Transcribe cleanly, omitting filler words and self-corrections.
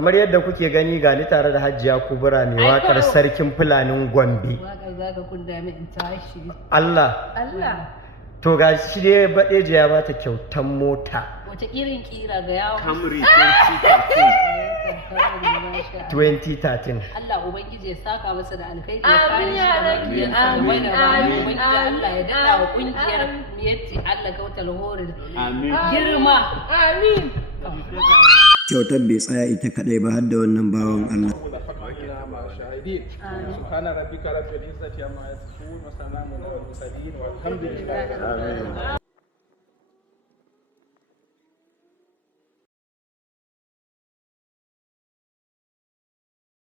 Kamar yadda kuke gani ga ni tare da Hajiya Kubra mai wakar sarkin Fulanin Gombe. Wakar zaka kunda min in tashi. Allah. To ga shi dai Badejo ya bata kyautan mota. Wace irin kira ga yawo? Camry 2013. Allah ubangiji ya saka masa da alkhairi ya kare shi da makiyarsa da mai da bayan ubangiji Allah ya dada wa kungiyar miyatti Allah kautal horin. Amin. Girma. Amin. Kyautar bai tsaya ita kadai ba har da wannan bawan Allah. سبحان ربك رب العزة عما يصفون وسلام على المرسلين والحمد لله.